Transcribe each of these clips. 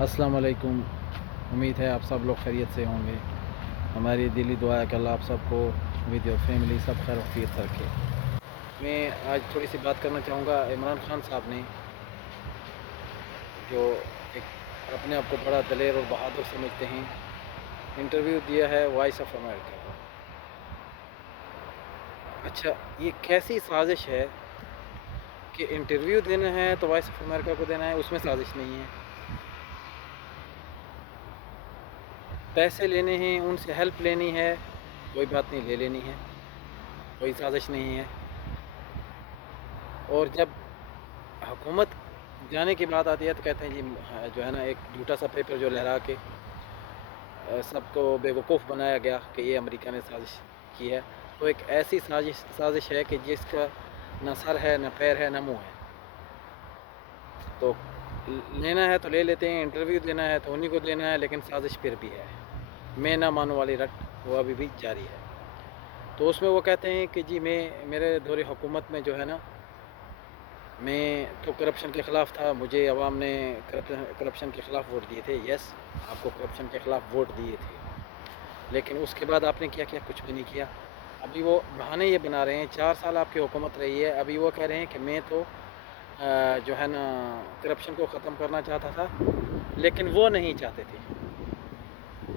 अस्सलाम वालेकुम। उम्मीद है आप सब लोग खैरियत से होंगे। हमारी दिली दुआ है कि अल्लाह आप सबको विद योर फैमिली सब खैर खैरियत से रखे। मैं आज थोड़ी सी बात करना चाहूँगा इमरान खान साहब ने, जो एक अपने आप को बड़ा दलेर और बहादुर समझते हैं, इंटरव्यू दिया है वॉइस ऑफ अमेरिका को। अच्छा, ये कैसी साजिश है कि इंटरव्यू देना है तो वॉइस ऑफ अमेरिका को देना है, उसमें साजिश नहीं है। पैसे लेने हैं, उनसे हेल्प लेनी है, कोई बात नहीं, ले लेनी है, कोई साजिश नहीं है। और जब हुकूमत जाने की बात आती है तो कहते हैं जी जो है ना, एक झूठा सा पेपर जो लहरा के सबको बेवकूफ़ बनाया गया कि ये अमेरिका ने साजिश की है। तो एक ऐसी साजिश है कि जिसका ना सर है, ना पैर है, ना मुंह है। तो लेना है तो ले लेते हैं, इंटरव्यू देना है तो उन्हीं को देना है, लेकिन साजिश फिर भी है। मैं ना मानने वाली रट वो अभी भी जारी है। तो उसमें वो कहते हैं कि जी मेरे दौरे हुकूमत में जो है ना, मैं तो करप्शन के ख़िलाफ़ था, मुझे अवाम ने करप्शन के ख़िलाफ़ वोट दिए थे। यस, आपको करप्शन के ख़िलाफ़ वोट दिए थे, लेकिन उसके बाद आपने क्या किया? कुछ भी नहीं किया। अभी वो बहाने ये बना रहे हैं, 4 साल आपकी हुकूमत रही है, अभी वो कह रहे हैं कि मैं तो जो है ना करप्शन को ख़त्म करना चाहता था, लेकिन वो नहीं चाहते थे।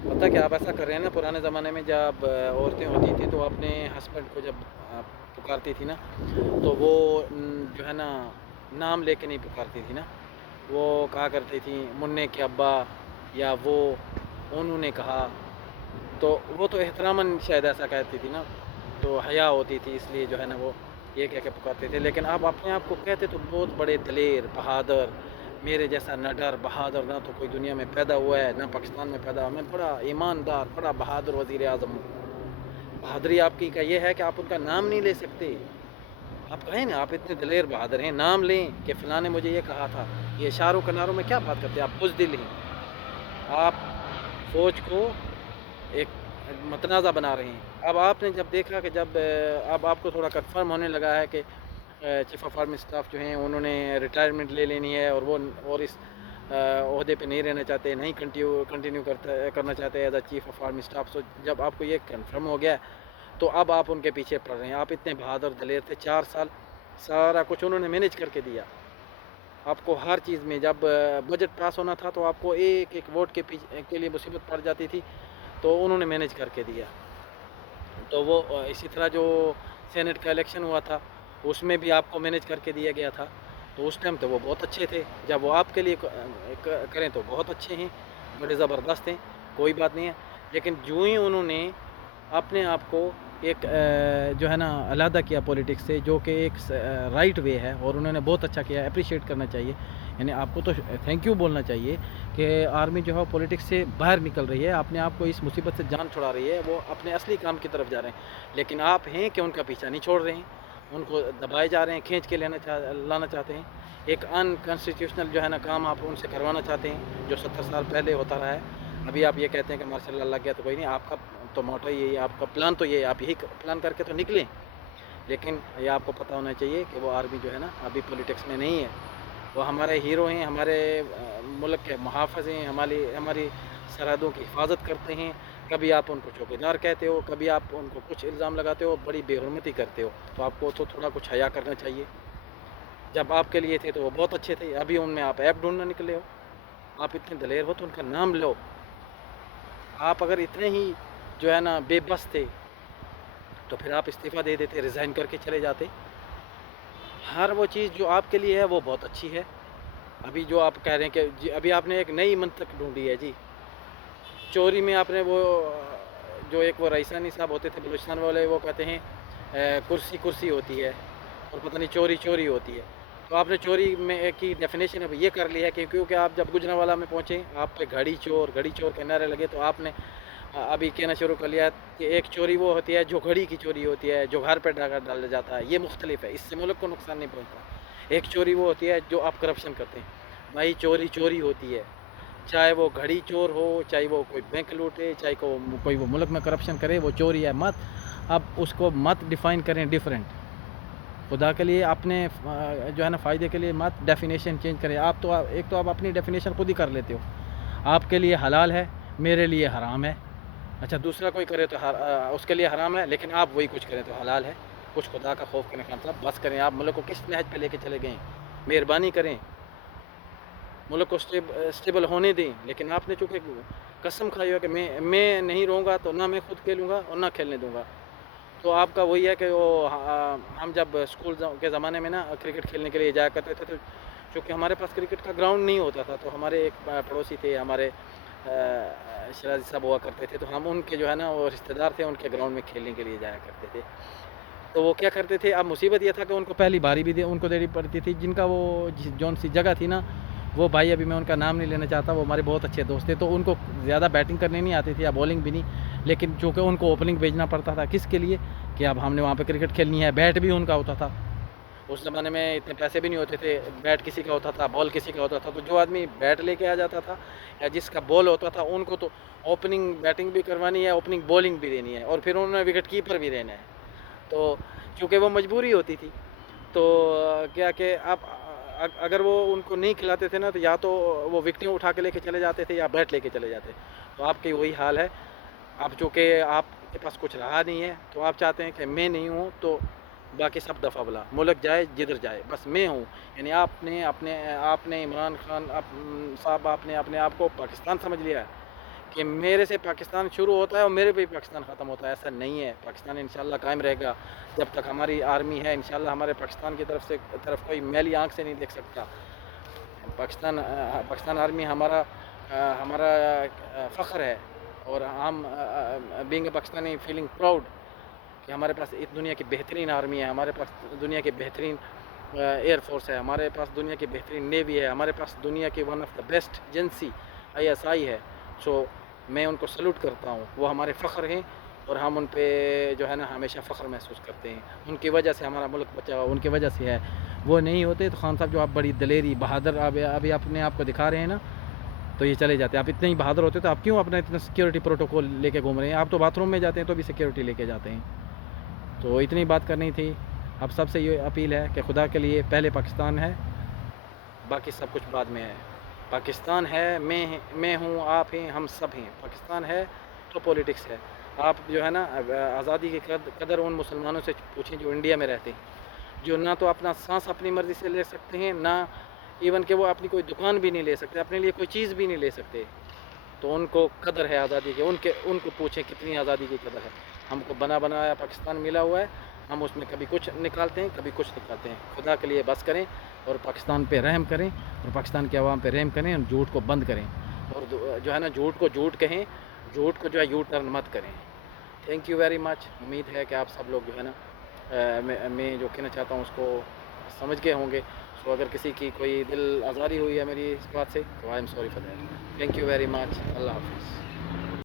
पता क्या आप ऐसा कर रहे हैं ना, पुराने ज़माने में जब औरतें होती थी तो अपने हस्बैंड को जब पुकारती थी ना, तो वो जो है ना नाम लेके नहीं पुकारती थी ना, वो कहा करती थी मुन्ने के अब्बा, या वो उन्होंने कहा। तो वो तो एहतरामन शायद ऐसा कहती थी ना, तो हया होती थी, इसलिए जो है ना वो ये कह के पुकारते थे। लेकिन आप अपने आप को कहते तो बहुत बड़े दलेर, बहादुर, मेरे जैसा निडर बहादुर ना तो कोई दुनिया में पैदा हुआ है, ना पाकिस्तान में पैदा हुआ। मैं बड़ा ईमानदार, बड़ा बहादुर वज़ीर आज़म हूँ। बहादुरी आपकी का ये है कि आप उनका नाम नहीं ले सकते। आप कहें ना, आप इतने दलेर बहादुर हैं, नाम लें कि फ़लाँ ने मुझे ये कहा था। ये इशारों कनारों में क्या बात करते हैं? आप बुज़दिल हैं। आप फ़ौज को एक मतनाज़ा बना रहे हैं। अब आपने जब देखा कि जब अब आपको थोड़ा कन्फर्म होने लगा है कि चीफ़ ऑफ आर्मी स्टाफ जो हैं उन्होंने रिटायरमेंट ले लेनी है, और वो और इस ओहदे पे नहीं रहना चाहते, नहीं कंटिन्यू करना चाहते as a chief of army staff. सो जब आपको ये कन्फर्म हो गया, तो अब आप उनके पीछे पड़ रहे हैं। आप इतने बहादुर दलेर थे, 4 साल सारा कुछ उन्होंने मैनेज करके दिया आपको। हर चीज़ में जब बजट पास होना था तो आपको एक एक वोट के लिए मुसीबत पड़ जाती थी, तो उन्होंने मैनेज करके दिया। तो वो इसी तरह जो सेनेट का इलेक्शन हुआ था, उसमें भी आपको मैनेज करके दिया गया था। तो उस टाइम तो वो बहुत अच्छे थे, जब वो आपके लिए करें तो बहुत अच्छे हैं, बड़े ज़बरदस्त हैं, कोई बात नहीं है। लेकिन जो ही उन्होंने अपने आप को एक जो है ना अलहदा किया पॉलिटिक्स से, जो कि एक राइट वे है, और उन्होंने बहुत अच्छा किया, अप्रिशिएट करना चाहिए। यानी आपको तो थैंक यू बोलना चाहिए कि आर्मी जो है पॉलिटिक्स से बाहर निकल रही है, अपने आप को इस मुसीबत से जान छुड़ा रही है, वो अपने असली काम की तरफ जा रहे हैं। लेकिन आप हैं कि उनका पीछा नहीं छोड़ रहे हैं, उनको दबाए जा रहे हैं, खींच के लाना चाहते हैं। एक अनकॉन्स्टिट्यूशनल जो है ना काम आप उनसे करवाना चाहते हैं, जो 70 साल पहले होता रहा है। अभी आप ये कहते हैं कि मार्शल लॉ लग गया तो कोई नहीं, आपका तो मोटो यही है, आपका प्लान तो ये है, आप यही प्लान करके तो निकलें। लेकिन ये आपको पता होना चाहिए कि वो आर्मी जो है ना अभी पॉलिटिक्स में नहीं है। वो हमारे हीरो हैं, हमारे मुल्क के मुहाफ़िज़ हैं, हमारी हमारी सरहदों की हिफाजत करते हैं। कभी आप उनको चौकीदार कहते हो, कभी आप उनको कुछ इल्ज़ाम लगाते हो, बड़ी बेहुरमती करते हो। तो आपको तो थोड़ा कुछ हया करना चाहिए। जब आपके लिए थे तो वो बहुत अच्छे थे, अभी उनमें आप ऐप ढूँढने निकले हो। आप इतने दलेर हो तो उनका नाम लो। आप अगर इतने ही जो है ना बेबस थे, तो फिर आप इस्तीफ़ा दे देते, रिज़ाइन करके चले जाते। हर वो चीज़ जो आपके लिए है वो बहुत अच्छी है। अभी जो आप कह रहे हैं कि जी अभी आपने एक नई मंतक ढूँढी है जी। चोरी में आपने वो जो एक वो रईसानी साहब होते थे बलूचिस्तान वाले, वो कहते हैं कुर्सी कुर्सी होती है और पता नहीं चोरी चोरी होती है। तो आपने चोरी में एक की डेफिनेशन अब ये कर ली है कि क्योंकि आप जब गुजरांवाला में पहुँचे, आप पे घड़ी चोर के नारे लगे, तो आपने अभी कहना शुरू कर लिया कि एक चोरी वो होती है जो घड़ी की चोरी होती है, जो घर पे डाला जाता है, ये मुख्तलिफ है, इससे मुल्क को नुकसान नहीं पहुँचता। एक चोरी वो होती है जो आप करप्शन करते हैं। भाई चोरी चोरी होती है, चाहे वो घड़ी चोर हो, चाहे वो कोई बैंक लूटे, चाहे कोई वो मुल्क में करप्शन करे, वो चोरी है। मत अब उसको मत डिफ़ाइन करें डिफरेंट। खुदा के लिए अपने जो है ना फ़ायदे के लिए मत डेफिनेशन चेंज करें। आप तो एक तो आप अपनी डेफिनेशन खुद ही कर लेते हो। آپ کے لیے حلال ہے، میرے لیے حرام ہے. اچھا دوسرا کوئی کرے تو اس کے لیے حرام ہے، لیکن آپ وہی کچھ کریں تو حلال ہے. کچھ خدا کا خوف کریں. خان صاحب بس کریں. آپ ملک کو کس نہج پہ لے کے چلے گئے؟ مہربانی کریں، ملک کو اسٹیبل ہونے دیں. لیکن آپ نے چونکہ قسم کھائی ہو کہ میں نہیں رہوں گا تو نہ میں خود کھیلوں گا اور نہ کھیلنے دوں گا. تو آپ کا وہی ہے کہ وہ ہم جب اسکول کے زمانے میں نا کرکٹ کھیلنے کے لیے جایا کرتے تھے، تو چونکہ ہمارے پاس کرکٹ کا گراؤنڈ نہیں ہوتا تھا، تو ہمارے ایک پڑوسی تھے ہمارے شرازی صاحب ہوا کرتے تھے، تو ہم ان کے جو ہے نا وہ رشتہ دار تھے، ان کے گراؤنڈ میں کھیلنے کے لیے جایا کرتے تھے. تو وہ کیا کرتے تھے، اب مصیبت یہ تھا کہ ان کو پہلی باری بھی ان کو دینی پڑتی تھی. جن کا وہ جون سی جگہ تھی نا، وہ بھائی ابھی میں ان کا نام نہیں لینا چاہتا، وہ ہمارے بہت اچھے دوست تھے. تو ان کو زیادہ بیٹنگ کرنے نہیں آتی تھی یا بولنگ بھی نہیں، لیکن چونکہ ان کو اوپننگ بھیجنا پڑتا تھا. کس کے لیے؟ کہ اب ہم نے وہاں پہ کرکٹ کھیلنی ہے. بیٹ بھی ان کا ہوتا تھا. اس زمانے میں اتنے پیسے بھی نہیں ہوتے تھے. بیٹ کسی کا ہوتا تھا، بال کسی کا ہوتا تھا. تو جو آدمی بیٹ لے کے آ جاتا تھا یا جس کا بال ہوتا تھا، ان کو تو اوپننگ بیٹنگ بھی کروانی ہے، اوپننگ بولنگ بھی دینی ہے، اور پھر انہوں نے وکٹ کیپر بھی رہنا ہے. تو چونکہ وہ مجبوری ہوتی تھی، تو کیا کہ آپ اگر وہ ان کو نہیں کھلاتے تھے نا، تو یا تو وہ وکٹیں اٹھا کے لے کے چلے جاتے تھے یا بیٹ لے کے چلے جاتے. تو آپ کی وہی حال ہے. اب چونکہ آپ کے پاس کچھ رہا نہیں ہے، تو آپ چاہتے ہیں کہ میں نہیں ہوں تو باقی سب دفعہ بلا، ملک جائے جدھر جائے، بس میں ہوں. یعنی آپ نے عمران خان صاحب آپ نے اپنے آپ کو پاکستان سمجھ لیا ہے کہ میرے سے پاکستان شروع ہوتا ہے اور میرے پہ ہی پاکستان ختم ہوتا ہے. ایسا نہیں ہے. پاکستان انشاءاللہ قائم رہے گا جب تک ہماری آرمی ہے. انشاءاللہ ہمارے پاکستان کی طرف کوئی میلی آنکھ سے نہیں دیکھ سکتا. پاکستان آرمی ہمارا فخر ہے، اور ہم being a Pakistani feeling proud کہ ہمارے پاس دنیا کی بہترین آرمی ہے، ہمارے پاس دنیا کی بہترین ایئر فورس ہے، ہمارے پاس دنیا کی بہترین نیوی ہے، ہمارے پاس دنیا کی one of the best agency ISI ہے. سو میں ان کو سلوٹ کرتا ہوں. وہ ہمارے فخر ہیں، اور ہم ان پہ جو ہے نا ہمیشہ فخر محسوس کرتے ہیں. ان کی وجہ سے ہمارا ملک بچا ہوا، ان کی وجہ سے ہے. وہ نہیں ہوتے تو خان صاحب جو آپ بڑی دلیری بہادر ابھی اپنے آپ کو دکھا رہے ہیں نا، تو یہ چلے جاتے. آپ اتنے ہی بہادر ہوتے تو آپ کیوں اپنا اتنا سیکیورٹی پروٹوکول لے کے گھوم رہے ہیں؟ آپ تو باتھ روم میں جاتے ہیں تو بھی سیکیورٹی لے کے جاتے ہیں. تو اتنی بات کرنی تھی. اب سب سے یہ اپیل ہے کہ خدا کے لیے پہلے پاکستان ہے، باقی سب کچھ بعد میں ہے. پاکستان ہے، میں ہوں، آپ ہیں، ہم سب ہیں. پاکستان ہے تو پولیٹکس ہے. آپ جو ہے نا آزادی کی قدر ان مسلمانوں سے پوچھیں جو انڈیا میں رہتے ہیں، جو نہ تو اپنا سانس اپنی مرضی سے لے سکتے ہیں، نہ ایون کہ وہ اپنی کوئی دکان بھی نہیں لے سکتے، اپنے لیے کوئی چیز بھی نہیں لے سکتے. تو ان کو قدر ہے آزادی کی. ان کو پوچھیں کتنی آزادی کی قدر ہے. ہم کو بنا بنایا پاکستان ملا ہوا ہے. ہم اس میں کبھی کچھ نکالتے ہیں، کبھی کچھ نکالتے ہیں. خدا کے لیے بس کریں اور پاکستان پہ رحم کریں، اور پاکستان کے عوام پہ رحم کریں، اور جھوٹ کو بند کریں، اور جو ہے نا جھوٹ کو جھوٹ کہیں، جھوٹ کو جو ہے یو ٹرن مت کریں. تھینک یو ویری مچ. امید ہے کہ آپ سب لوگ جو ہے نا میں جو کہنا چاہتا ہوں اس کو سمجھ گئے ہوں گے. سو اگر کسی کی کوئی دل آزاری ہوئی ہے میری اس بات سے، تو I am sorry for that. Thank you very much. اللہ حافظ.